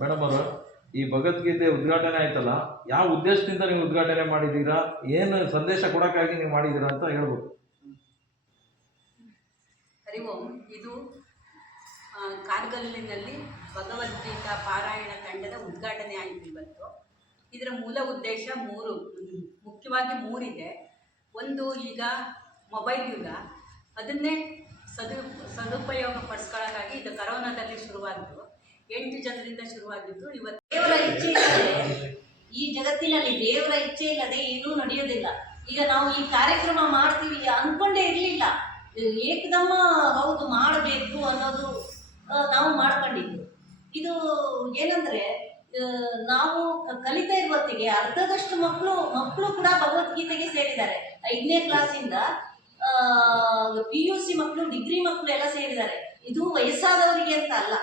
Madam ಅವರು, ಈ ಭಗವದ್ಗೀತೆ ಉದ್ಘಾಟನೆ ಆಯ್ತಲ್ಲ, ಯಾವ ಉದ್ದೇಶದಿಂದ ನೀವು ಉದ್ಘಾಟನೆ ಮಾಡಿದ್ದೀರಾ, ಏನು ಸಂದೇಶ ಕೊಡೋಕ್ಕಾಗಿ ನೀವು ಮಾಡಿದ್ದೀರಾ ಅಂತ ಹೇಳ್ಬೋದು. ಹರಿ ಓಂ. ಇದು ಕಾರ್ಗಲ್ಲಿನಲ್ಲಿ ಭಗವದ್ಗೀತಾ ಪಾರಾಯಣ ತಂಡದ ಉದ್ಘಾಟನೆ ಆಯಿತು ಇವತ್ತು. ಇದರ ಮೂಲ ಉದ್ದೇಶ ಮುಖ್ಯವಾಗಿ ಮೂರಿದೆ. ಒಂದು, ಈಗ ಮೊಬೈಲ್ ಯುಗ, ಅದನ್ನೇ ಸದುಪಯೋಗ ಪಡಿಸ್ಕೊಳ್ಳೋಕ್ಕಾಗಿ ಇದು ಕರೋನಾದಲ್ಲಿ ಶುರುವಾಗಿದ್ದು 8 ಜನರಿಂದ ಶುರುವಾಗಿದ್ದು. ಇವತ್ತು ದೇವರ ಇಚ್ಛೆ ಇಲ್ಲದೆ ಈ ಜಗತ್ತಿನಲ್ಲಿ ದೇವರ ಇಚ್ಛೆ ಇಲ್ಲದೆ ಏನೂ ನಡೆಯೋದಿಲ್ಲ. ಈಗ ನಾವು ಈ ಕಾರ್ಯಕ್ರಮ ಮಾಡ್ತೀವಿ ಅನ್ಕೊಂಡೇ ಇರಲಿಲ್ಲ, ಏಕದಮ್ಮ ಹೌದು ಮಾಡಬೇಕು ಅನ್ನೋದು ನಾವು ಮಾಡ್ಕೊಂಡಿದ್ದು. ಇದು ಏನಂದ್ರೆ, ನಾವು ಕಲಿತಾ ಇರುವತ್ತಿಗೆ ಅರ್ಧದಷ್ಟು ಮಕ್ಕಳು ಕೂಡ ಭಗವದ್ಗೀತೆಗೆ ಸೇರಿದ್ದಾರೆ. 5ನೇ ಕ್ಲಾಸಿಂದ PUC ಮಕ್ಕಳು, ಡಿಗ್ರಿ ಮಕ್ಕಳು ಎಲ್ಲ ಸೇರಿದ್ದಾರೆ. ಇದು ವಯಸ್ಸಾದವರಿಗೆ ಅಂತ ಅಲ್ಲ.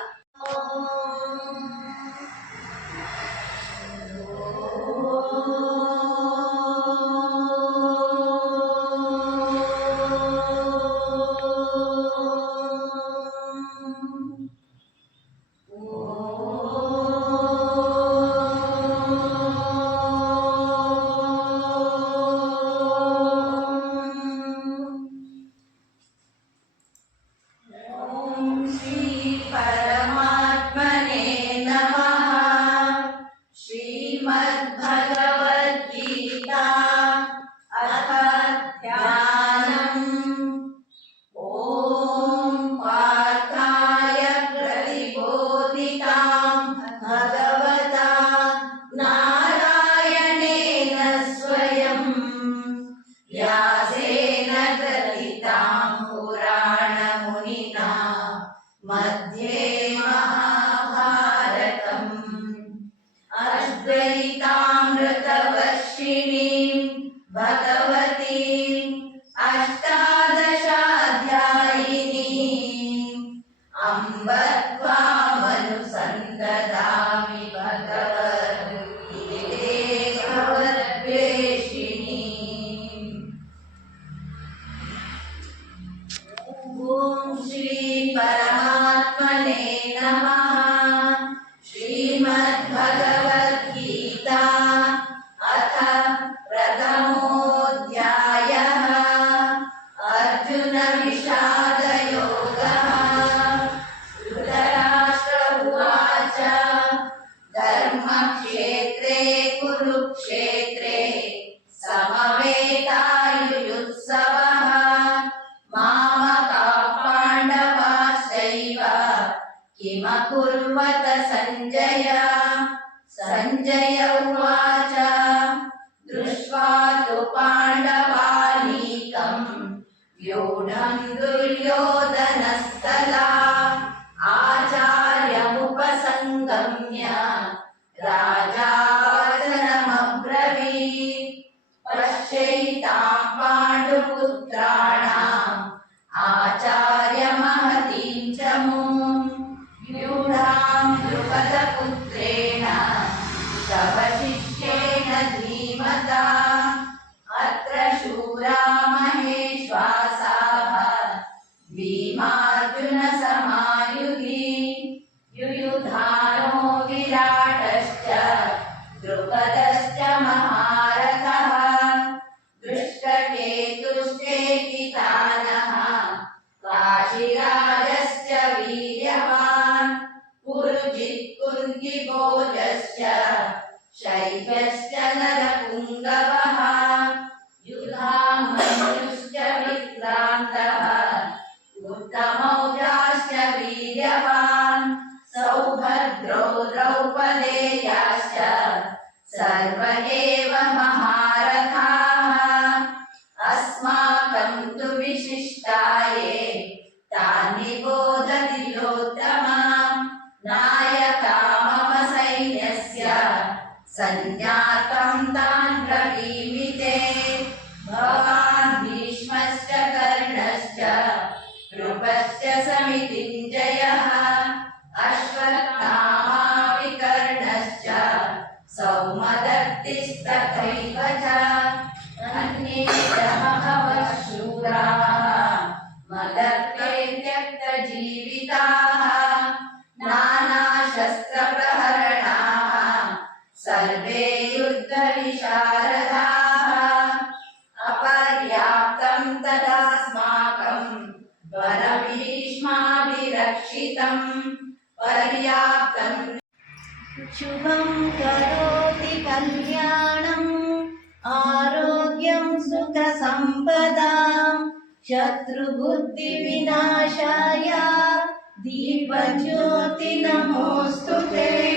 मध्ये महाभारतम् अद्वैतामृतवर्षिणीं भगवतीम् अष्टादशाध्यायिनीम् अम्ब त्वामनुसन्दधामि भगवद्गीते भवद्वेषिणीम्। ॐ श्री परमात्मने नमः। श्रीमद्भगवद्गीता अथ प्रथमोऽध्यायः। अर्जुन विषादयोगः। धृतराष्ट्र उवाच धर्मक्षेत्रे कुरुक्षेत्रे समवेतायुयुत्सवः। किमकुर्वत संजय। संजय उवाच दृष्ट्वा तु पाण्डवानीकम् व्यूढम् दुर्योधनस्तदा आचार्यमुपसङ्गम्य राजा वचनमब्रवीत्। पश्यैताम् पाण्डुपुत्राणाम् आचार्यमहतीम् च मूम् द्रुपदपुत्रेण तव शिष्येण धीमता। अत्र शूरा महेश्वासाः भीमार्जुन समायुधि। युयुधानो विराटश्च द्रुपदश्च महारथः। दृष्टकेतुश्चेकितानः काशीराजश्च वीर्यवान्। पुरुजित् कुन्तिभोजश्च शैब्यश्च नरपुङ्गवः। युधामन्युश्च विक्रान्तः उत्तमौजाश्च वीर्यवान्। सौभद्रो द्रौपदेयाश्च सर्व एव महारथाः। अस्माकं तु विशिष्टाये तान् निबोध तिलोत्तमा। नायका मम सैन्यस्य सञ्ज्ञातं तान् ब्रवीमि ते। भवान् भीष्मश्च कर्णश्च कृपश्च समितिञ्जयः। अश्वत्थामा विकर्णश्च सौमदत्तिस्तथैव च। अन्ये च बहवः शूराः मदर्थे त्यक्तजीविताः। नानाशस्त्रप्रहरण सर्वे युद्धविशारदाः अपर्याप्तं तदस्माकं वरभीष्माभिरक्षितं पर्याप्तं शुभं करोति कल्याणम् आरोग्यं सुखसम्पदां शत्रुबुद्धिविनाशाय दीपज्योति नमोऽस्तु ते।